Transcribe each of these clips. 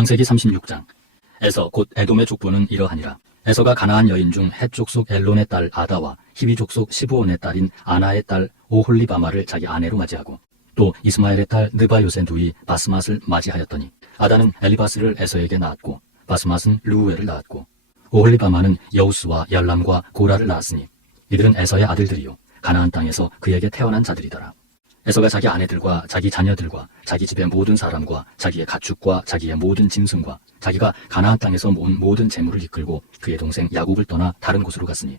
창세기 36장. 에서 곧 에돔의 족보는 이러하니라. 에서가 가나안 여인 중 헷 족속 엘론의 딸 아다와 히비 족속 시브온의 딸인 아나의 딸 오홀리바마를 자기 아내로 맞이하고 또 이스마엘의 딸 느바요세 누이 바스맛을 맞이하였더니 아다는 엘리바스를 에서에게 낳았고 바스맛은 르우엘을 낳았고 오홀리바마는 여우스와 얄람과 고라를 낳았으니 이들은 에서의 아들들이요 가나안 땅에서 그에게 태어난 자들이더라. 에서가 자기 아내들과 자기 자녀들과 자기 집의 모든 사람과 자기의 가축과 자기의 모든 짐승과 자기가 가나안 땅에서 모은 모든 재물을 이끌고 그의 동생 야곱을 떠나 다른 곳으로 갔으니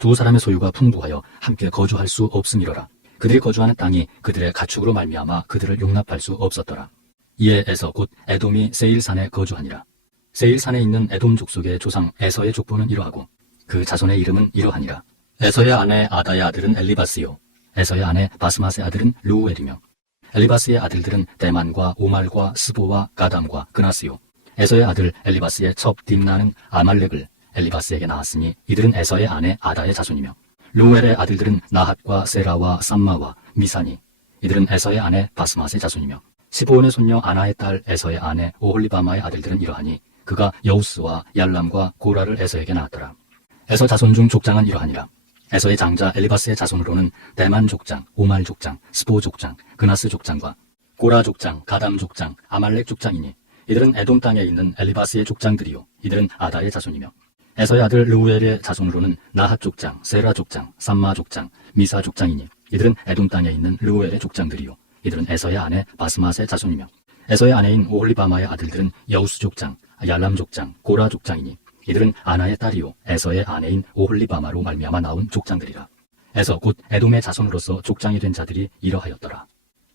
두 사람의 소유가 풍부하여 함께 거주할 수 없음이로라. 그들이 거주하는 땅이 그들의 가축으로 말미암아 그들을 용납할 수 없었더라. 이에 에서 곧 에돔이 세일산에 거주하니라. 세일산에 있는 에돔 족속의 조상 에서의 족보는 이러하고 그 자손의 이름은 이러하니라. 에서의 아내 아다의 아들은 엘리바스요 에서의 아내 바스맛의 아들은 르우엘이며 엘리바스의 아들들은 데만과 오말과 스보와 가담과 그나스요 에서의 아들 엘리바스의 첩 딥나는 아말렉을 엘리바스에게 낳았으니 이들은 에서의 아내 아다의 자손이며 르우엘의 아들들은 나핫과 세라와 삼마와 미사니 이들은 에서의 아내 바스맛의 자손이며 시브온의 손녀 아나의 딸 에서의 아내 오홀리바마의 아들들은 이러하니 그가 여우스와 얄람과 고라를 에서에게 낳았더라. 에서 자손 중 족장은 이러하니라. 에서의 장자 엘리바스의 자손으로는 데만 족장, 오말 족장, 스보 족장, 그나스 족장과 고라 족장, 가담 족장, 아말렉 족장이니 이들은 에돔 땅에 있는 엘리바스의 족장들이요 이들은 아다의 자손이며 에서의 아들 르우엘의 자손으로는 나핫 족장, 세라 족장, 삼마 족장, 미사 족장이니 이들은 에돔 땅에 있는 르우엘의 족장들이요 이들은 에서의 아내 바스맛의 자손이며 에서의 아내인 오홀리바마의 아들들은 여우스 족장, 얄람 족장, 고라 족장이니 이들은 아나의 딸이요 에서의 아내인 오홀리바마로 말미암아 나온 족장들이라. 에서 곧 에돔의 자손으로서 족장이 된 자들이 이러하였더라.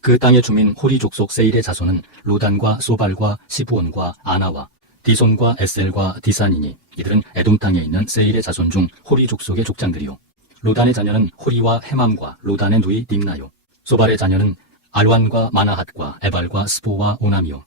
그 땅의 주민 호리 족속 세일의 자손은 로단과 소발과 시브온과 아나와 디손과 에셀과 디산이니 이들은 에돔 땅에 있는 세일의 자손 중 호리 족속의 족장들이요 로단의 자녀는 호리와 헤맘과 로단의 누이 딥나요 소발의 자녀는 알완과 마나핫과 에발과 스보와 오남이요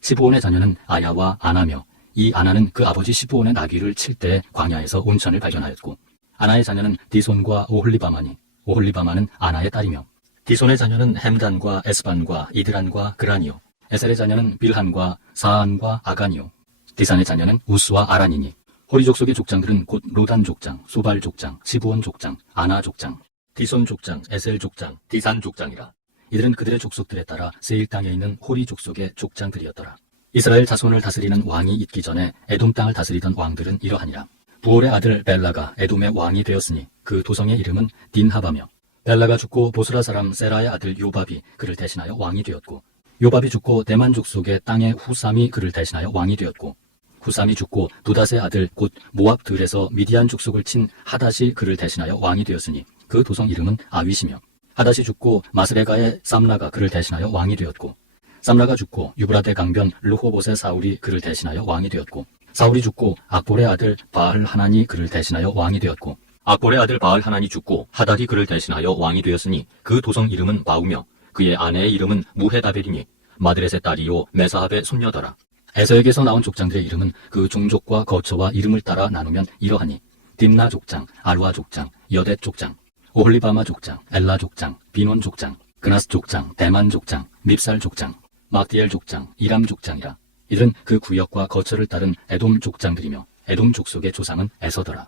시브온의 자녀는 아야와 아나며 이 아나는 그 아버지 시브온의 나귀를 칠 때 광야에서 온천을 발견하였고 아나의 자녀는 디손과 오홀리바마니 오홀리바마는 아나의 딸이며 디손의 자녀는 햄단과 에스반과 이드란과 그란이요 에셀의 자녀는 빌한과 사안과 아간이요 디산의 자녀는 우스와 아란이니 호리 족속의 족장들은 곧 로단 족장, 소발 족장, 시브온 족장, 아나 족장, 디손 족장, 에셀 족장, 디산 족장이라. 이들은 그들의 족속들에 따라 세일 땅에 있는 호리 족속의 족장들이었더라. 이스라엘 자손을 다스리는 왕이 있기 전에 에돔 땅을 다스리던 왕들은 이러하니라. 부올의 아들 벨라가 에돔의 왕이 되었으니 그 도성의 이름은 딘하바며 벨라가 죽고 보스라 사람 세라의 아들 요밥이 그를 대신하여 왕이 되었고 요밥이 죽고 대만 족속의 땅의 후삼이 그를 대신하여 왕이 되었고 후삼이 죽고 두닷의 아들 곧 모압 들에서 미디안 족속을 친 하닷이 그를 대신하여 왕이 되었으니 그 도성 이름은 아윗이며 하닷이 죽고 마스레가의 쌈라가 그를 대신하여 왕이 되었고 쌈라가 죽고 유브라데 강변 르호봇의 사울이 그를 대신하여 왕이 되었고 사울이 죽고 악볼의 아들 바알 하나니 그를 대신하여 왕이 되었고 악볼의 아들 바알 하나니 죽고 하닷이 그를 대신하여 왕이 되었으니 그 도성 이름은 바우며 그의 아내의 이름은 무헤다벨이니 마드렛의 딸이요 메사합의 손녀더라. 에서에게서 나온 족장들의 이름은 그 종족과 거처와 이름을 따라 나누면 이러하니 딥나 족장, 알와 족장, 여댓 족장, 오홀리바마 족장, 엘라 족장, 비논 족장, 그나스 족장, 대만 족장, 밉살 족장, 막디엘 족장, 이람 족장이라. 이들은 그 구역과 거처를 따른 에돔 족장들이며 에돔 족속의 조상은 에서더라.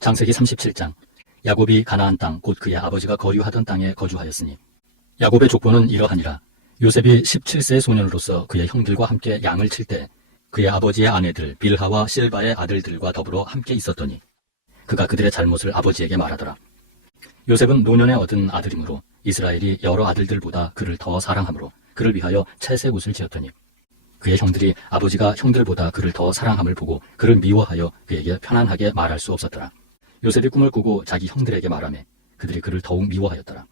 창세기 37장. 야곱이 가나안 땅 곧 그의 아버지가 거류하던 땅에 거주하였으니 야곱의 족보는 이러하니라. 요셉이 17세 소년으로서 그의 형들과 함께 양을 칠 때 그의 아버지의 아내들 빌하와 실바의 아들들과 더불어 함께 있었더니 그가 그들의 잘못을 아버지에게 말하더라. 요셉은 노년에 얻은 아들이므로 이스라엘이 여러 아들들보다 그를 더 사랑하므로 그를 위하여 채색 옷을 지었더니 그의 형들이 아버지가 형들보다 그를 더 사랑함을 보고 그를 미워하여 그에게 편안하게 말할 수 없었더라. 요셉이 꿈을 꾸고 자기 형들에게 말하매 그들이 그를 더욱 미워하였더라.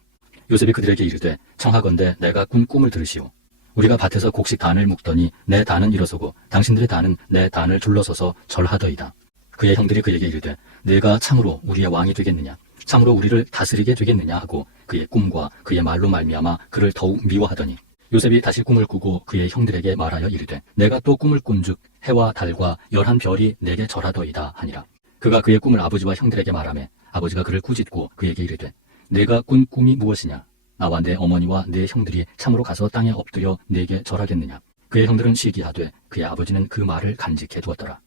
요셉이 그들에게 이르되 청하건대 내가 꾼 꿈을 들으시오. 우리가 밭에서 곡식 단을 묶더니 내 단은 일어서고 당신들의 단은 내 단을 둘러서서 절하더이다. 그의 형들이 그에게 이르되 내가 참으로 우리의 왕이 되겠느냐 참으로 우리를 다스리게 되겠느냐 하고 그의 꿈과 그의 말로 말미암아 그를 더욱 미워하더니 요셉이 다시 꿈을 꾸고 그의 형들에게 말하여 이르되 내가 또 꿈을 꾼즉 해와 달과 11별이 내게 절하더이다 하니라. 그가 그의 꿈을 아버지와 형들에게 말하매 아버지가 그를 꾸짖고 그에게 이르되 내가 꾼 꿈이 무엇이냐 나와 내 어머니와 내 형들이 참으로 가서 땅에 엎드려 내게 절하겠느냐. 그의 형들은 시기하되 그의 아버지는 그 말을 간직해 두었더라.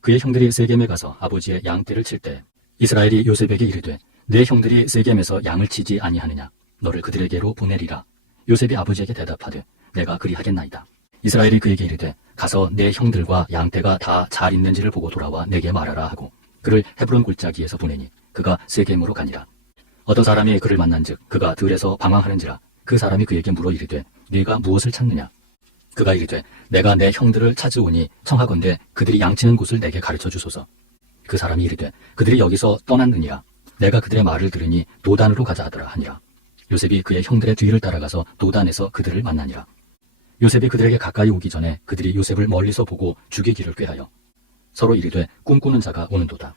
그의 형들이 세겜에 가서 아버지의 양떼를 칠 때 이스라엘이 요셉에게 이르되 내 형들이 세겜에서 양을 치지 아니하느냐 너를 그들에게로 보내리라. 요셉이 아버지에게 대답하되 내가 그리하겠나이다. 이스라엘이 그에게 이르되 가서 내 형들과 양떼가 다 잘 있는지를 보고 돌아와 내게 말하라 하고 그를 헤브론 골짜기에서 보내니 그가 세겜으로 가니라. 어떤 사람이 그를 만난즉 그가 들에서 방황하는지라 그 사람이 그에게 물어 이르되 네가 무엇을 찾느냐. 그가 이르되 내가 내 형들을 찾으오니 청하건대 그들이 양치는 곳을 내게 가르쳐 주소서. 그 사람이 이르되 그들이 여기서 떠났느니라. 내가 그들의 말을 들으니 도단으로 가자 하더라 하니라. 요셉이 그의 형들의 뒤를 따라가서 도단에서 그들을 만나니라. 요셉이 그들에게 가까이 오기 전에 그들이 요셉을 멀리서 보고 죽이기를 꾀하여 서로 이르되 꿈꾸는 자가 오는도다.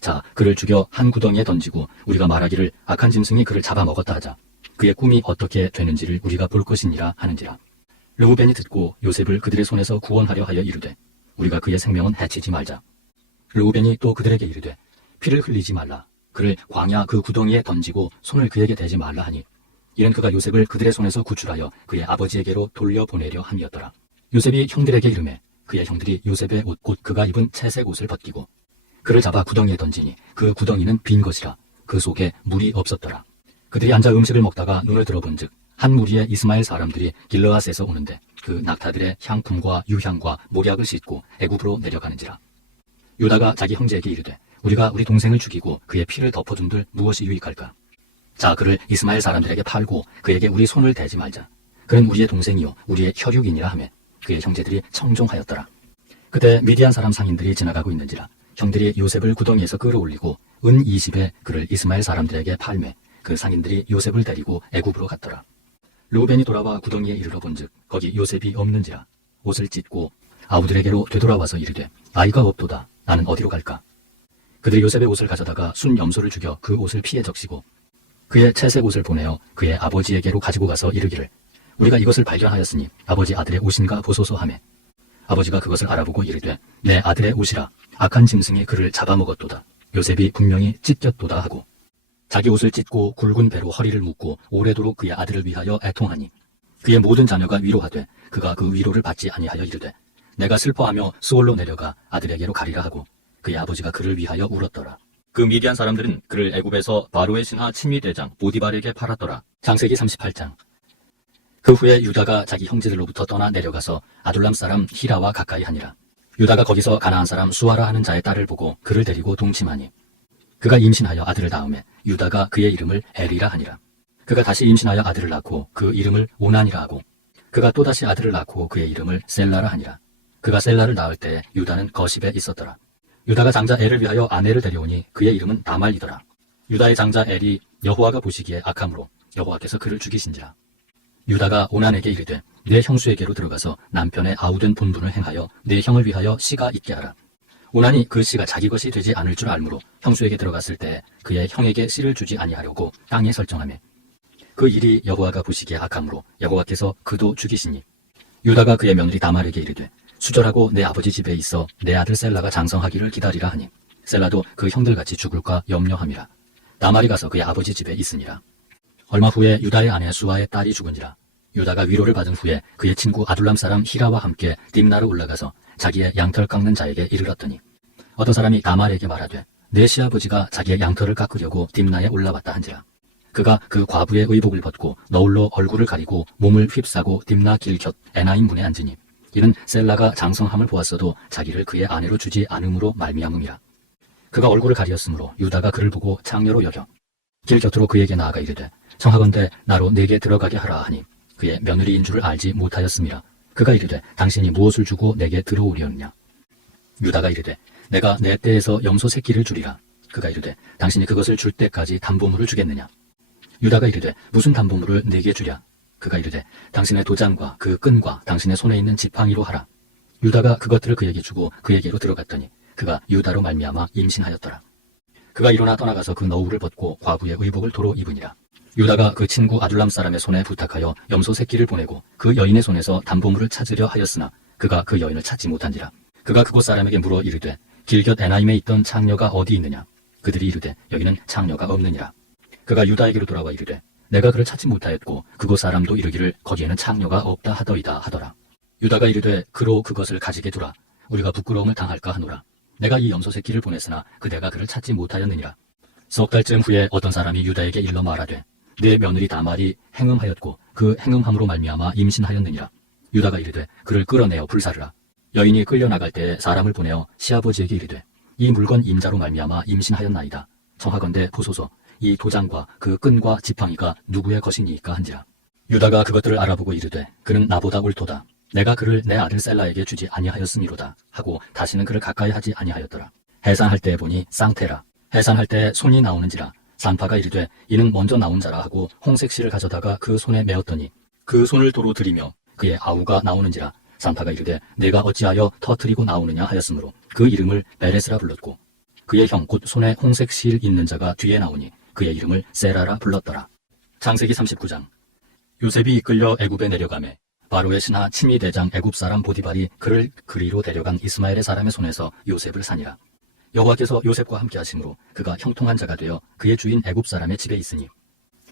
자, 그를 죽여 한 구덩이에 던지고 우리가 말하기를 악한 짐승이 그를 잡아먹었다 하자. 그의 꿈이 어떻게 되는지를 우리가 볼 것이니라 하는지라. 르우벤이 듣고 요셉을 그들의 손에서 구원하려 하여 이르되 우리가 그의 생명은 해치지 말자. 르우벤이 또 그들에게 이르되 피를 흘리지 말라. 그를 광야 그 구덩이에 던지고 손을 그에게 대지 말라 하니 이는 그가 요셉을 그들의 손에서 구출하여 그의 아버지에게로 돌려보내려 함이었더라. 요셉이 형들에게 이르매 그의 형들이 요셉의 옷 곧 그가 입은 채색 옷을 벗기고 그를 잡아 구덩이에 던지니 그 구덩이는 빈 것이라 그 속에 물이 없었더라. 그들이 앉아 음식을 먹다가 눈을 들어본즉 한 무리의 이스마엘 사람들이 길르앗에서 오는데 그 낙타들의 향품과 유향과 모략을 싣고 애굽으로 내려가는지라. 유다가 자기 형제에게 이르되 우리가 우리 동생을 죽이고 그의 피를 덮어둔들 무엇이 유익할까. 자, 그를 이스마엘 사람들에게 팔고 그에게 우리 손을 대지 말자. 그는 우리의 동생이요 우리의 혈육이니라 하며 그의 형제들이 청종하였더라. 그때 미디안 사람 상인들이 지나가고 있는지라 형들이 요셉을 구덩이에서 끌어올리고 은 20에 그를 이스마엘 사람들에게 팔매 그 상인들이 요셉을 데리고 애굽으로 갔더라. 르우벤이 돌아와 구덩이에 이르러 본즉 거기 요셉이 없는지라. 옷을 찢고 아우들에게로 되돌아와서 이르되 아이가 없도다. 나는 어디로 갈까. 그들이 요셉의 옷을 가져다가 순 염소를 죽여 그 옷을 피에 적시고 그의 채색 옷을 보내어 그의 아버지에게로 가지고 가서 이르기를 우리가 이것을 발견하였으니 아버지 아들의 옷인가 보소서 하매 아버지가 그것을 알아보고 이르되 내 아들의 옷이라. 악한 짐승이 그를 잡아먹었도다. 요셉이 분명히 찢겼도다 하고 자기 옷을 찢고 굵은 배로 허리를 묶고 오래도록 그의 아들을 위하여 애통하니 그의 모든 자녀가 위로하되 그가 그 위로를 받지 아니하여 이르되 내가 슬퍼하며 수월로 내려가 아들에게로 가리라 하고 그의 아버지가 그를 위하여 울었더라. 그 미디안 사람들은 그를 애굽에서 바로의 신하 친위대장 보디발에게 팔았더라. 창세기 38장. 그 후에 유다가 자기 형제들로부터 떠나 내려가서 아둘람 사람 히라와 가까이 하니라. 유다가 거기서 가나안 사람 수아라 하는 자의 딸을 보고 그를 데리고 동침하니 그가 임신하여 아들을 낳음에 유다가 그의 이름을 에리라 하니라. 그가 다시 임신하여 아들을 낳고 그 이름을 오난이라 하고 그가 또다시 아들을 낳고 그의 이름을 셀라라 하니라. 그가 셀라를 낳을 때 유다는 거십에 있었더라. 유다가 장자 엘을 위하여 아내를 데려오니 그의 이름은 다말이더라. 유다의 장자 엘이 여호와가 보시기에 악함으로 여호와께서 그를 죽이신지라. 유다가 오난에게 이르되 내 형수에게로 들어가서 남편의 아우된 본분을 행하여 내 형을 위하여 씨가 있게 하라. 오난이 그 씨가 자기 것이 되지 않을 줄 알므로 형수에게 들어갔을 때 그의 형에게 씨를 주지 아니하려고 땅에 설정하며 그 일이 여호와가 보시기에 악함으로 여호와께서 그도 죽이시니 유다가 그의 며느리 다말에게 이르되 수절하고 내 아버지 집에 있어 내 아들 셀라가 장성하기를 기다리라 하니 셀라도 그 형들같이 죽을까 염려함이라. 다말이 가서 그의 아버지 집에 있으니라. 얼마 후에 유다의 아내 수아의 딸이 죽은지라. 유다가 위로를 받은 후에 그의 친구 아둘람 사람 히라와 함께 딥나로 올라가서 자기의 양털 깎는 자에게 이르렀더니 어떤 사람이 다말에게 말하되 내 시아버지가 자기의 양털을 깎으려고 딥나에 올라왔다 한지라. 그가 그 과부의 의복을 벗고 너울로 얼굴을 가리고 몸을 휩싸고 딥나 길곁 에나임 문에 앉으니 이는 셀라가 장성함을 보았어도 자기를 그의 아내로 주지 않음으로 말미암음이라. 그가 얼굴을 가리었으므로 유다가 그를 보고 창녀로 여겨 길 곁으로 그에게 나아가 이르되 청하건대 나로 내게 들어가게 하라 하니 그의 며느리인 줄을 알지 못하였음이라. 그가 이르되 당신이 무엇을 주고 내게 들어오려느냐. 유다가 이르되 내가 내 떼에서 염소 새끼를 주리라. 그가 이르되 당신이 그것을 줄 때까지 담보물을 주겠느냐. 유다가 이르되 무슨 담보물을 내게 주랴. 그가 이르되 당신의 도장과 그 끈과 당신의 손에 있는 지팡이로 하라. 유다가 그것들을 그에게 주고 그에게로 들어갔더니 그가 유다로 말미암아 임신하였더라. 그가 일어나 떠나가서 그 너울을 벗고 과부의 의복을 도로 입으니라. 유다가 그 친구 아둘람 사람의 손에 부탁하여 염소 새끼를 보내고 그 여인의 손에서 담보물을 찾으려 하였으나 그가 그 여인을 찾지 못한지라. 그가 그곳 사람에게 물어 이르되 길곁 에나임에 있던 창녀가 어디 있느냐. 그들이 이르되 여기는 창녀가 없느니라. 그가 유다에게로 돌아와 이르되 내가 그를 찾지 못하였고 그곳 사람도 이르기를 거기에는 창녀가 없다 하더이다 하더라. 유다가 이르되 그로 그것을 가지게 두라. 우리가 부끄러움을 당할까 하노라. 내가 이 염소 새끼를 보냈으나 그대가 그를 찾지 못하였느니라. 석 달쯤 후에 어떤 사람이 유다에게 일러 말하되 네 며느리 다말이 행음하였고 그 행음함으로 말미암아 임신하였느니라. 유다가 이르되 그를 끌어내어 불사르라. 여인이 끌려나갈 때에 사람을 보내어 시아버지에게 이르되 이 물건 임자로 말미암아 임신하였나이다. 청하건대 보소서 이 도장과 그 끈과 지팡이가 누구의 것이니까 한지라. 유다가 그것들을 알아보고 이르되 그는 나보다 옳도다. 내가 그를 내 아들 셀라에게 주지 아니하였음이로다 하고 다시는 그를 가까이 하지 아니하였더라. 해산할 때에 보니 쌍태라. 해산할 때에 손이 나오는지라. 산파가 이르되 이는 먼저 나온 자라 하고 홍색실을 가져다가 그 손에 메었더니 그 손을 도로 들이며 그의 아우가 나오는지라. 산파가 이르되 내가 어찌하여 터뜨리고 나오느냐 하였으므로 그 이름을 베레스라 불렀고 그의 형 곧 손에 홍색실 있는 자가 뒤에 나오니 그의 이름을 세라라 불렀더라. 창세기 39장. 요셉이 이끌려 애굽에 내려가매 바로의 신하 치미 대장 애굽 사람 보디발이 그를 그리로 데려간 이스마엘의 사람의 손에서 요셉을 산이라. 여호와께서 요셉과 함께 하심으로 그가 형통한 자가 되어 그의 주인 애굽 사람의 집에 있으니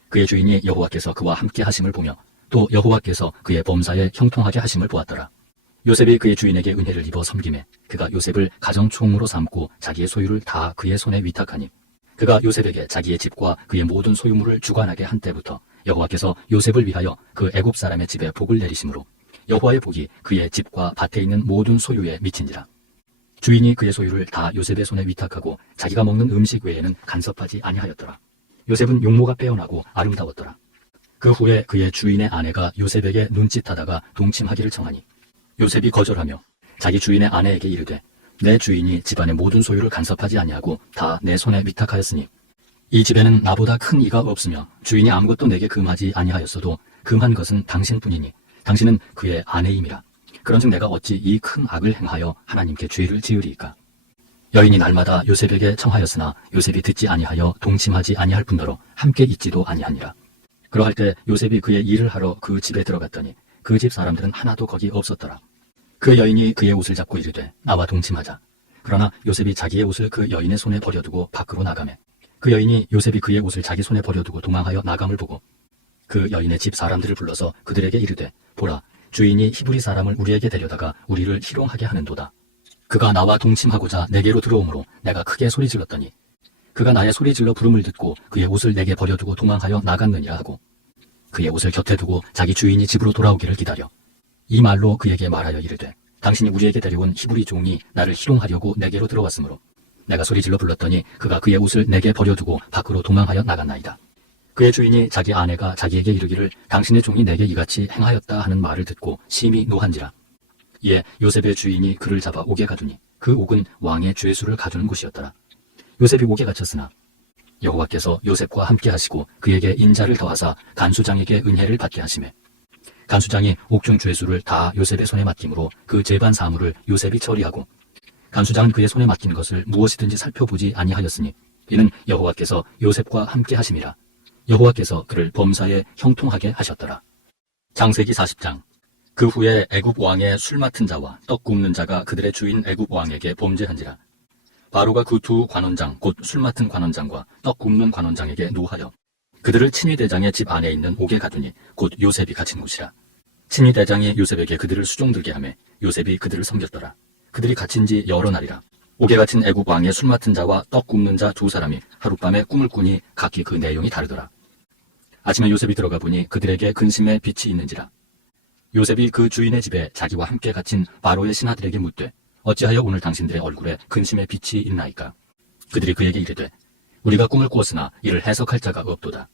그의 주인이 여호와께서 그와 함께 하심을 보며 또 여호와께서 그의 범사에 형통하게 하심을 보았더라. 요셉이 그의 주인에게 은혜를 입어 섬김에 그가 요셉을 가정총으로 삼고 자기의 소유를 다 그의 손에 위탁하니 그가 요셉에게 자기의 집과 그의 모든 소유물을 주관하게 한 때부터 여호와께서 요셉을 위하여 그 애굽 사람의 집에 복을 내리심으로 여호와의 복이 그의 집과 밭에 있는 모든 소유에 미친지라. 주인이 그의 소유를 다 요셉의 손에 위탁하고 자기가 먹는 음식 외에는 간섭하지 아니하였더라. 요셉은 용모가 빼어나고 아름다웠더라. 그 후에 그의 주인의 아내가 요셉에게 눈짓하다가 동침하기를 청하니 요셉이 거절하며 자기 주인의 아내에게 이르되 내 주인이 집안의 모든 소유를 간섭하지 아니하고 다 내 손에 위탁하였으니 이 집에는 나보다 큰 이가 없으며 주인이 아무것도 내게 금하지 아니하였어도 금한 것은 당신뿐이니 당신은 그의 아내임이라. 그런즉 내가 어찌 이 큰 악을 행하여 하나님께 죄를 지으리이까. 여인이 날마다 요셉에게 청하였으나 요셉이 듣지 아니하여 동침하지 아니할 뿐더러 함께 있지도 아니하니라. 그러할 때 요셉이 그의 일을 하러 그 집에 들어갔더니 그 집 사람들은 하나도 거기 없었더라. 그 여인이 그의 옷을 잡고 이르되 나와 동침하자. 그러나 요셉이 자기의 옷을 그 여인의 손에 버려두고 밖으로 나가매 그 여인이 요셉이 그의 옷을 자기 손에 버려두고 도망하여 나감을 보고 그 여인의 집 사람들을 불러서 그들에게 이르되 보라 주인이 히브리 사람을 우리에게 데려다가 우리를 희롱하게 하는도다. 그가 나와 동침하고자 내게로 들어오므로 내가 크게 소리질렀더니 그가 나의 소리질러 부름을 듣고 그의 옷을 내게 버려두고 도망하여 나갔느니라 하고 그의 옷을 곁에 두고 자기 주인이 집으로 돌아오기를 기다려 이 말로 그에게 말하여 이르되 당신이 우리에게 데려온 히브리 종이 나를 희롱하려고 내게로 들어왔으므로 내가 소리질러 불렀더니 그가 그의 옷을 내게 버려두고 밖으로 도망하여 나갔나이다. 그의 주인이 자기 아내가 자기에게 이르기를 당신의 종이 내게 이같이 행하였다 하는 말을 듣고 심히 노한지라. 이에 요셉의 주인이 그를 잡아 옥에 가두니 그 옥은 왕의 죄수를 가두는 곳이었더라. 요셉이 옥에 갇혔으나 여호와께서 요셉과 함께 하시고 그에게 인자를 더하사 간수장에게 은혜를 받게 하시매 간수장이 옥중 죄수를 다 요셉의 손에 맡김으로 그 재반 사물을 요셉이 처리하고 간수장은 그의 손에 맡긴 것을 무엇이든지 살펴보지 아니하였으니 이는 여호와께서 요셉과 함께 하심이라. 여호와께서 그를 범사에 형통하게 하셨더라. 창세기 40장. 그 후에 애굽 왕의 술 맡은 자와 떡 굽는 자가 그들의 주인 애굽 왕에게 범죄한지라. 바로가 그 두 관원장 곧 술 맡은 관원장과 떡 굽는 관원장에게 노하여 그들을 친위 대장의 집 안에 있는 옥에 가두니 곧 요셉이 갇힌 곳이라. 친위 대장이 요셉에게 그들을 수종들게 하매 요셉이 그들을 섬겼더라. 그들이 갇힌 지 여러 날이라. 옥에 갇힌 애굽 왕의 술 맡은 자와 떡 굽는 자 두 사람이 하룻밤에 꿈을 꾸니 각기 그 내용이 다르더라. 아침에 요셉이 들어가 보니 그들에게 근심의 빛이 있는지라. 요셉이 그 주인의 집에 자기와 함께 갇힌 바로의 신하들에게 묻되 어찌하여 오늘 당신들의 얼굴에 근심의 빛이 있나이까. 그들이 그에게 이르되 우리가 꿈을 꾸었으나 이를 해석할 자가 없도다.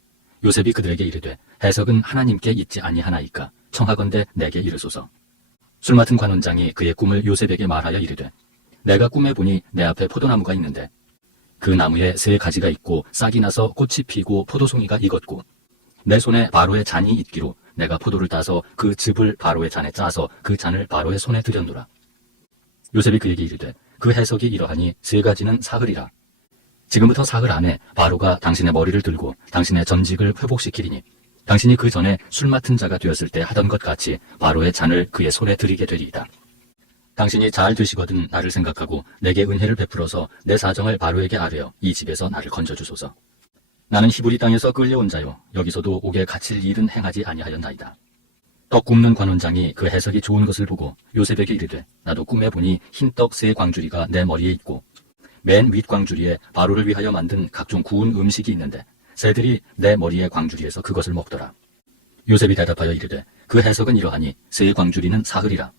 요셉이 그들에게 이르되 해석은 하나님께 있지 아니하나이까. 청하건대 내게 이르소서. 술 맡은 관원장이 그의 꿈을 요셉에게 말하여 이르되 내가 꿈에 보니 내 앞에 포도나무가 있는데 그 나무에 세 가지가 있고 싹이 나서 꽃이 피고 포도송이가 익었고 내 손에 바로의 잔이 있기로 내가 포도를 따서 그 즙을 바로의 잔에 짜서 그 잔을 바로의 손에 들였노라. 요셉이 그에게 이르되 그 해석이 이러하니 세 가지는 사흘이라. 지금부터 사흘 안에 바로가 당신의 머리를 들고 당신의 전직을 회복시키리니 당신이 그 전에 술 맡은 자가 되었을 때 하던 것 같이 바로의 잔을 그의 손에 들이게 되리이다. 당신이 잘 되시거든 나를 생각하고 내게 은혜를 베풀어서 내 사정을 바로에게 아뢰어 이 집에서 나를 건져주소서. 나는 히브리 땅에서 끌려온 자요 여기서도 옥에 갇힐 일은 행하지 아니하였나이다. 떡 굽는 관원장이 그 해석이 좋은 것을 보고 요셉에게 이르되 나도 꿈에 보니 흰떡 세 광주리가 내 머리에 있고 맨 윗 광주리에 바로를 위하여 만든 각종 구운 음식이 있는데 새들이 내 머리에 광주리에서 그것을 먹더라. 요셉이 대답하여 이르되 그 해석은 이러하니 세 광주리는 사흘이라.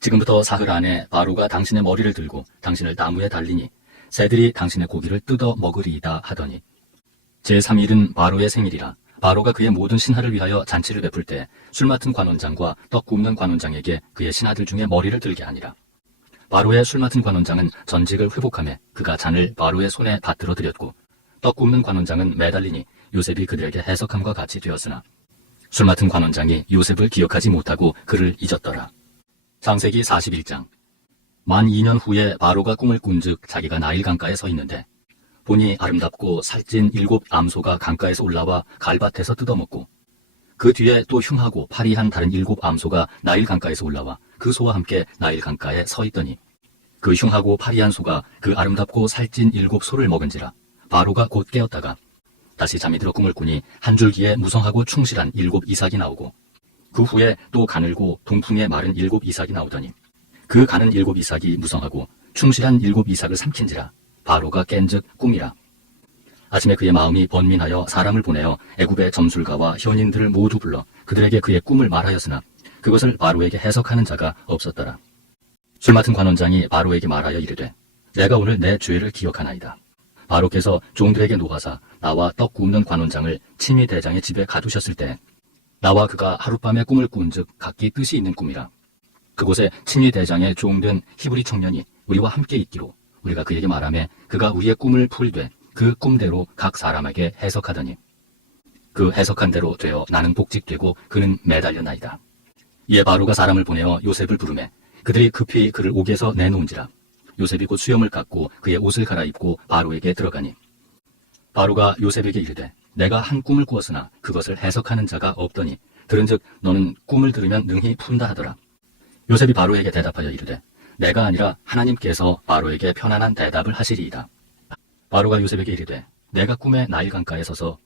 지금부터 사흘 안에 바로가 당신의 머리를 들고 당신을 나무에 달리니 새들이 당신의 고기를 뜯어 먹으리이다 하더니 제3일은 바로의 생일이라. 바로가 그의 모든 신하를 위하여 잔치를 베풀 때 술 맡은 관원장과 떡 굽는 관원장에게 그의 신하들 중에 머리를 들게 하니라. 바로의 술 맡은 관원장은 전직을 회복하며 그가 잔을 바로의 손에 받들어 드렸고 떡 굽는 관원장은 매달리니 요셉이 그들에게 해석함과 같이 되었으나 술 맡은 관원장이 요셉을 기억하지 못하고 그를 잊었더라. 창세기 41장. 만 2년 후에 바로가 꿈을 꾼즉 자기가 나일 강가에 서 있는데 보니 아름답고 살찐 7 암소가 강가에서 올라와 갈밭에서 뜯어먹고 그 뒤에 또 흉하고 파리한 다른 7 암소가 나일 강가에서 올라와 그 소와 함께 나일 강가에 서 있더니 그 흉하고 파리한 소가 그 아름답고 살찐 7 소를 먹은지라. 바로가 곧 깨었다가 다시 잠이 들어 꿈을 꾸니 한 줄기에 무성하고 충실한 7 이삭이 나오고 그 후에 또 가늘고 동풍에 마른 7 이삭이 나오더니 그 가는 7 이삭이 무성하고 충실한 7 이삭을 삼킨지라. 바로가 깬즉 꿈이라. 아침에 그의 마음이 번민하여 사람을 보내어 애굽의 점술가와 현인들을 모두 불러 그들에게 그의 꿈을 말하였으나 그것을 바로에게 해석하는 자가 없었더라. 술 맡은 관원장이 바로에게 말하여 이르되 내가 오늘 내 죄를 기억하나이다. 바로께서 종들에게 노하사 나와 떡 굽는 관원장을 친위 대장의 집에 가두셨을 때 나와 그가 하룻밤에 꿈을 꾼즉 각기 뜻이 있는 꿈이라. 그곳에 친위 대장의 종된 히브리 청년이 우리와 함께 있기로 우리가 그에게 말하며 그가 우리의 꿈을 풀되 그 꿈대로 각 사람에게 해석하더니 그 해석한 대로 되어 나는 복직되고 그는 매달렸나이다. 이에 바로가 사람을 보내어 요셉을 부르매 그들이 급히 그를 옥에서 내놓은지라. 요셉이 곧 수염을 깎고 그의 옷을 갈아입고 바로에게 들어가니 바로가 요셉에게 이르되 내가 한 꿈을 꾸었으나 그것을 해석하는 자가 없더니 들은즉 너는 꿈을 들으면 능히 푼다 하더라. 요셉이 바로에게 대답하여 이르되 내가 아니라 하나님께서 바로에게 편안한 대답을 하시리이다. 바로가 요셉에게 이르되 내가 꿈에 나일 강가에 서서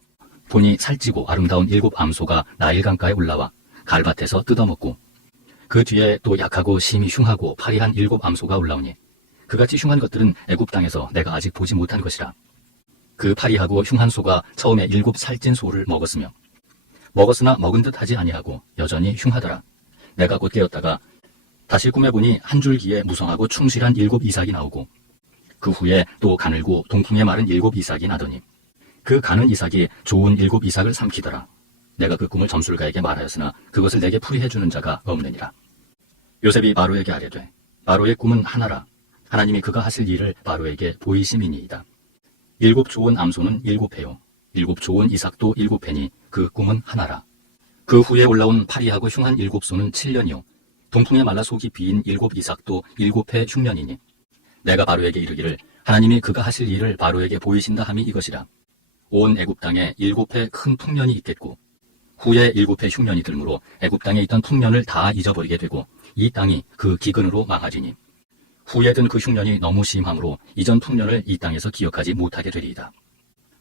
보니 살찌고 아름다운 7 암소가 나일 강가에 올라와 갈밭에서 뜯어먹고 그 뒤에 또 약하고 심히 흉하고 파리한 7 암소가 올라오니 그같이 흉한 것들은 애굽 땅에서 내가 아직 보지 못한 것이라. 그 파리하고 흉한 소가 처음에 7 살찐 소를 먹었으며 먹었으나 먹은 듯 하지 아니하고 여전히 흉하더라. 내가 곧 깨었다가 다시 꿈에 보니 한 줄기에 무성하고 충실한 7 이삭이 나오고 그 후에 또 가늘고 동풍에 마른 7 이삭이 나더니 그 가는 이삭이 좋은 7 이삭을 삼키더라. 내가 그 꿈을 점술가에게 말하였으나 그것을 내게 풀이해주는 자가 없느니라. 요셉이 바로에게 아뢰되 바로의 꿈은 하나라. 하나님이 그가 하실 일을 바로에게 보이심이니이다. 7 좋은 암소는 7회요 7 좋은 이삭도 7회니 그 꿈은 하나라. 그 후에 올라온 파리하고 흉한 7 소는 7년이요 동풍에 말라 속이 비인 7 이삭도 7회 흉년이니 내가 바로에게 이르기를 하나님이 그가 하실 일을 바로에게 보이신다 함이 이것이라. 온 애굽 땅에 7회 큰 풍년이 있겠고 후에 7회 흉년이 들므로 애굽 땅에 있던 풍년을 다 잊어버리게 되고 이 땅이 그 기근으로 망하리니 후에 든 그 흉년이 너무 심함으로 이전 풍년을 이 땅에서 기억하지 못하게 되리이다.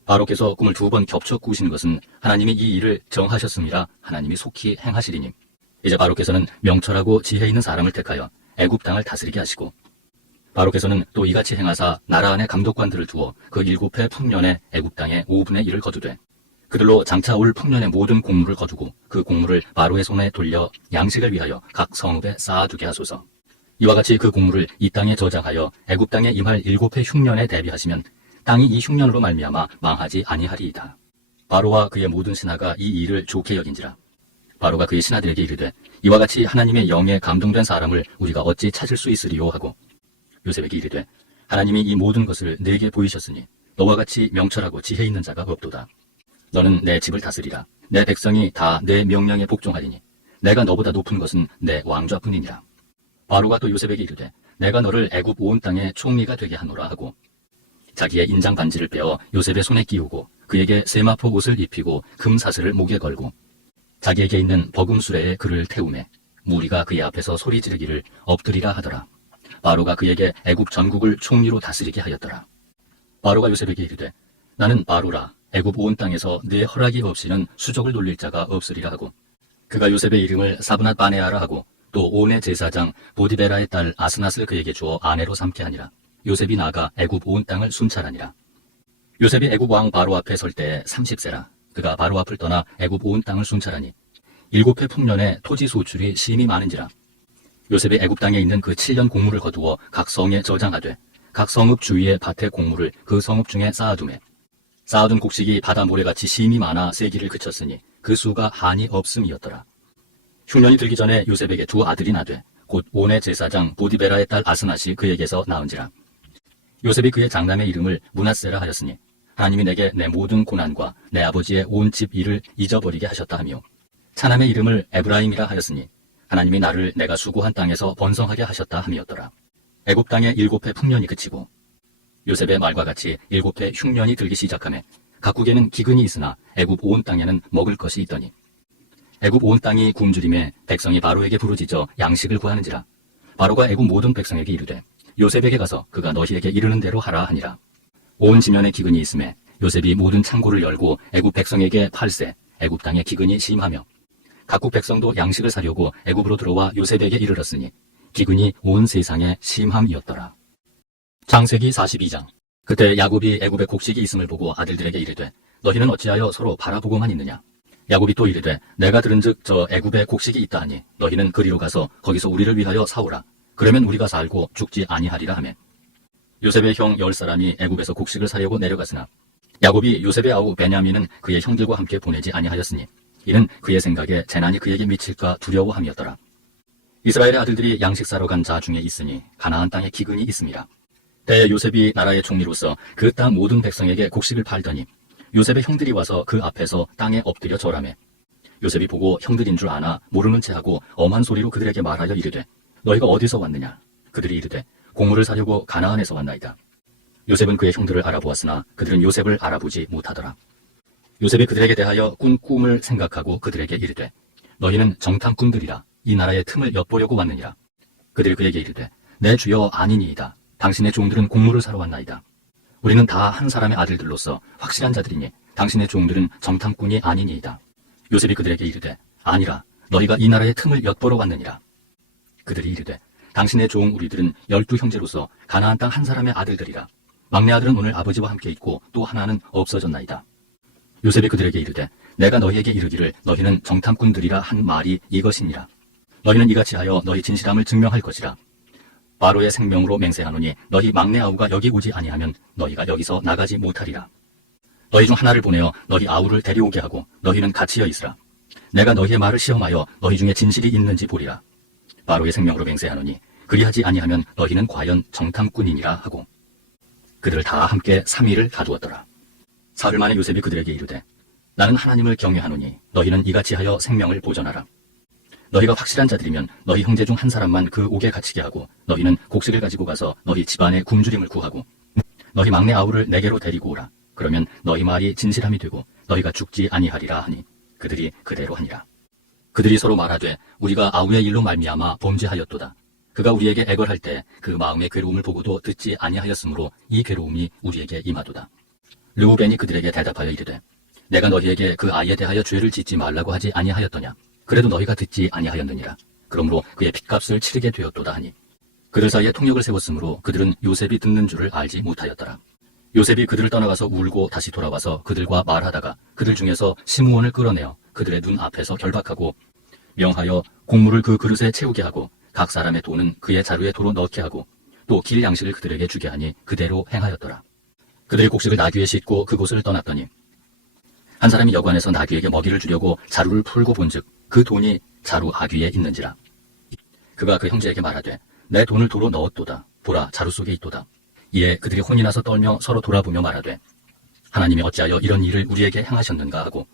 바로께서 꿈을 2번 겹쳐 꾸신 것은 하나님이 이 일을 정하셨음이라 하나님이 속히 행하시리니 이제 바로께서는 명철하고 지혜 있는 사람을 택하여 애굽 땅을 다스리게 하시고 바로께서는 또 이같이 행하사 나라 안에 감독관들을 두어 그 7회 풍년에 애굽 땅의 5분의 1을 거두되 그들로 장차 올 풍년의 모든 곡물을 거두고 그 곡물을 바로의 손에 돌려 양식을 위하여 각 성읍에 쌓아두게 하소서. 이와 같이 그 곡물을 이 땅에 저장하여 애굽 땅에 임할 7회 흉년에 대비하시면 땅이 이 흉년으로 말미암아 망하지 아니하리이다. 바로와 그의 모든 신하가 이 일을 좋게 여긴지라. 바로가 그의 신하들에게 이르되 이와 같이 하나님의 영에 감동된 사람을 우리가 어찌 찾을 수 있으리요 하고 요셉에게 이르되 하나님이 이 모든 것을 내게 보이셨으니 너와 같이 명철하고 지혜 있는 자가 없도다. 너는 내 집을 다스리라. 내 백성이 다 내 명령에 복종하리니 내가 너보다 높은 것은 내 왕좌뿐이니라. 바로가 또 요셉에게 이르되 내가 너를 애굽 온 땅의 총리가 되게 하노라 하고 자기의 인장 반지를 빼어 요셉의 손에 끼우고 그에게 세마포 옷을 입히고 금사슬을 목에 걸고 자기에게 있는 버금수레에 그를 태우매 무리가 그의 앞에서 소리 지르기를 엎드리라 하더라. 바로가 그에게 애굽 전국을 총리로 다스리게 하였더라. 바로가 요셉에게 이르되 나는 바로라. 애굽 온 땅에서 네 허락이 없이는 수족을 놀릴 자가 없으리라 하고 그가 요셉의 이름을 사브낫 바네아라 하고 또 온의 제사장 보디베라의 딸 아스낫을 그에게 주어 아내로 삼게 하니라. 요셉이 나가 애굽 온 땅을 순찰하니라. 요셉이 애굽 왕 바로 앞에 설 때에 30세라. 그가 바로 앞을 떠나 애굽 온 땅을 순찰하니 7해 풍년에 토지 소출이 심히 많은지라. 요셉이 애굽 땅에 있는 그 7년 곡물을 거두어 각 성에 저장하되 각 성읍 주위의 밭의 곡물을 그 성읍 중에 쌓아두매 쌓아둔 곡식이 바다 모래같이 심히 많아 세기를 그쳤으니 그 수가 한이 없음이었더라. 흉년이 들기 전에 요셉에게 두 아들이 나되 곧 온의 제사장 보디베라의 딸 아스낫이 그에게서 나은지라. 요셉이 그의 장남의 이름을 므낫세라 하였으니 하나님이 내게 내 모든 고난과 내 아버지의 온 집 일을 잊어버리게 하셨다 하며 차남의 이름을 에브라임이라 하였으니 하나님이 나를 내가 수고한 땅에서 번성하게 하셨다 함이었더라. 애굽 땅에 7해 풍년이 그치고 요셉의 말과 같이 7해 흉년이 들기 시작하매 각국에는 기근이 있으나 애굽 온 땅에는 먹을 것이 있더니 애굽 온 땅이 굶주림에 백성이 바로에게 부르짖어 양식을 구하는지라. 바로가 애굽 모든 백성에게 이르되 요셉에게 가서 그가 너희에게 이르는 대로 하라 하니라. 온 지면에 기근이 있음에 요셉이 모든 창고를 열고 애굽 백성에게 팔세 애굽 땅에 기근이 심하며 각국 백성도 양식을 사려고 애굽으로 들어와 요셉에게 이르렀으니 기근이 온 세상에 심함이었더라. 창세기 42장. 그때 야곱이 애굽에 곡식이 있음을 보고 아들들에게 이르되 너희는 어찌하여 서로 바라보고만 있느냐. 야곱이 또 이르되 내가 들은즉 저 애굽에 곡식이 있다 하니 너희는 그리로 가서 거기서 우리를 위하여 사오라. 그러면 우리가 살고 죽지 아니하리라 하매 요셉의 형 10사람이 애굽에서 곡식을 사려고 내려갔으나 야곱이 요셉의 아우 베냐민은 그의 형들과 함께 보내지 아니하였으니 이는 그의 생각에 재난이 그에게 미칠까 두려워함이었더라. 이스라엘의 아들들이 양식 사러 간 자 중에 있으니 가나안 땅에 기근이 있음이라. 때에 요셉이 나라의 총리로서 그 땅 모든 백성에게 곡식을 팔더니 요셉의 형들이 와서 그 앞에서 땅에 엎드려 절하매 요셉이 보고 형들인 줄 아나 모르는 체하고 엄한 소리로 그들에게 말하여 이르되 너희가 어디서 왔느냐. 그들이 이르되 곡물을 사려고 가나안에서 왔나이다. 요셉은 그의 형들을 알아보았으나 그들은 요셉을 알아보지 못하더라. 요셉이 그들에게 대하여 꾼 꿈을 생각하고 그들에게 이르되 너희는 정탐꾼들이라 이 나라의 틈을 엿보려고 왔느니라. 그들이 그에게 이르되 내 주여 아니니이다. 당신의 종들은 곡물을 사러 왔나이다. 우리는 다 한 사람의 아들들로서 확실한 자들이니 당신의 종들은 정탐꾼이 아니니이다. 요셉이 그들에게 이르되 아니라 너희가 이 나라의 틈을 엿보러 왔느니라. 그들이 이르되 당신의 종 우리들은 12형제로서 가나안 땅 한 사람의 아들들이라. 막내 아들은 오늘 아버지와 함께 있고 또 하나는 없어졌나이다. 요셉이 그들에게 이르되 내가 너희에게 이르기를 너희는 정탐꾼들이라 한 말이 이것이니라. 너희는 이같이 하여 너희 진실함을 증명할 것이라. 바로의 생명으로 맹세하노니 너희 막내 아우가 여기 오지 아니하면 너희가 여기서 나가지 못하리라. 너희 중 하나를 보내어 너희 아우를 데려오게 하고 너희는 갇히어 있으라. 내가 너희의 말을 시험하여 너희 중에 진실이 있는지 보리라. 바로의 생명으로 맹세하노니 그리하지 아니하면 너희는 과연 정탐꾼이니라 하고 그들을 다 함께 3일을 가두었더라. 사흘 만에 요셉이 그들에게 이르되 나는 하나님을 경외하노니 너희는 이같이 하여 생명을 보존하라. 너희가 확실한 자들이면 너희 형제 중 한 사람만 그 옥에 갇히게 하고 너희는 곡식을 가지고 가서 너희 집안의 굶주림을 구하고 너희 막내 아우를 내게로 데리고 오라. 그러면 너희 말이 진실함이 되고 너희가 죽지 아니하리라 하니 그들이 그대로 하니라. 그들이 서로 말하되 우리가 아우의 일로 말미암아 범죄하였도다. 그가 우리에게 애걸할 때 그 마음의 괴로움을 보고도 듣지 아니하였으므로 이 괴로움이 우리에게 임하도다. 르우벤이 그들에게 대답하여 이르되 내가 너희에게 그 아이에 대하여 죄를 짓지 말라고 하지 아니하였더냐. 그래도 너희가 듣지 아니하였느니라. 그러므로 그의 핏값을 치르게 되었도다 하니 그들 사이에 통역을 세웠으므로 그들은 요셉이 듣는 줄을 알지 못하였더라. 요셉이 그들을 떠나가서 울고 다시 돌아와서 그들과 말하다가 그들 중에서 시므온을 끌어내어 그들의 눈 앞에서 결박하고 명하여 곡물을 그 그릇에 채우게 하고 각 사람의 돈은 그의 자루에 도로 넣게 하고 또 길 양식을 그들에게 주게 하니 그대로 행하였더라. 그들이 곡식을 나귀에 싣고 그곳을 떠났더니 한 사람이 여관에서 나귀에게 먹이를 주려고 자루를 풀고 본즉 그 돈이 자루 아귀에 있는지라. 그가 그 형제에게 말하되 내 돈을 도로 넣었도다. 보라 자루 속에 있도다. 이에 그들이 혼이 나서 떨며 서로 돌아보며 말하되 하나님이 어찌하여 이런 일을 우리에게 행하셨는가 하고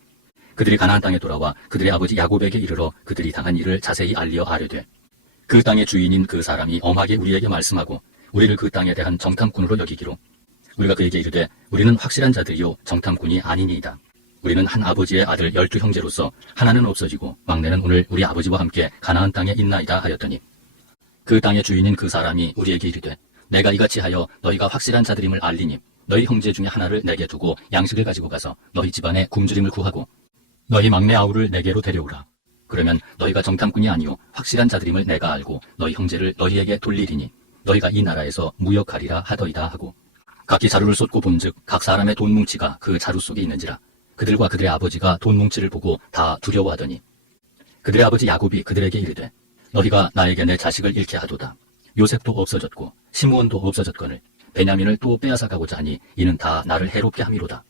그들이 가나안 땅에 돌아와 그들의 아버지 야곱에게 이르러 그들이 당한 일을 자세히 알리어 아뢰되 그 땅의 주인인 그 사람이 엄하게 우리에게 말씀하고 우리를 그 땅에 대한 정탐꾼으로 여기기로 우리가 그에게 이르되 우리는 확실한 자들이요 정탐꾼이 아니니이다. 우리는 한 아버지의 아들 12형제로서 하나는 없어지고 막내는 오늘 우리 아버지와 함께 가나안 땅에 있나이다 하였더니 그 땅의 주인인 그 사람이 우리에게 이르되 내가 이같이 하여 너희가 확실한 자들임을 알리니 너희 형제 중에 하나를 내게 두고 양식을 가지고 가서 너희 집안에 굶주림을 구하고 너희 막내 아우를 내게로 데려오라. 그러면 너희가 정탐꾼이 아니요 확실한 자들임을 내가 알고 너희 형제를 너희에게 돌리리니 너희가 이 나라에서 무역하리라 하더이다 하고 각기 자루를 쏟고 본즉 각 사람의 돈 뭉치가 그 자루 속에 있는지라 그들과 그들의 아버지가 돈 뭉치를 보고 다 두려워하더니 그들의 아버지 야곱이 그들에게 이르되 너희가 나에게 내 자식을 잃게 하도다. 요셉도 없어졌고 시므온도 없어졌거늘 베냐민을 또 빼앗아 가고자 하니 이는 다 나를 해롭게 함이로다.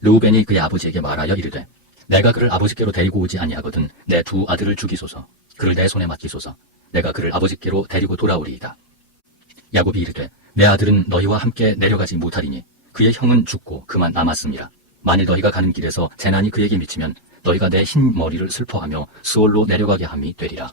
르우벤이 그의 아버지에게 말하여 이르되 내가 그를 아버지께로 데리고 오지 아니하거든 내 두 아들을 죽이소서. 그를 내 손에 맡기소서. 내가 그를 아버지께로 데리고 돌아오리이다. 야곱이 이르되 내 아들은 너희와 함께 내려가지 못하리니 그의 형은 죽고 그만 남았음이라. 만일 너희가 가는 길에서 재난이 그에게 미치면 너희가 내 흰 머리를 슬퍼하며 스올로 내려가게 함이 되리라.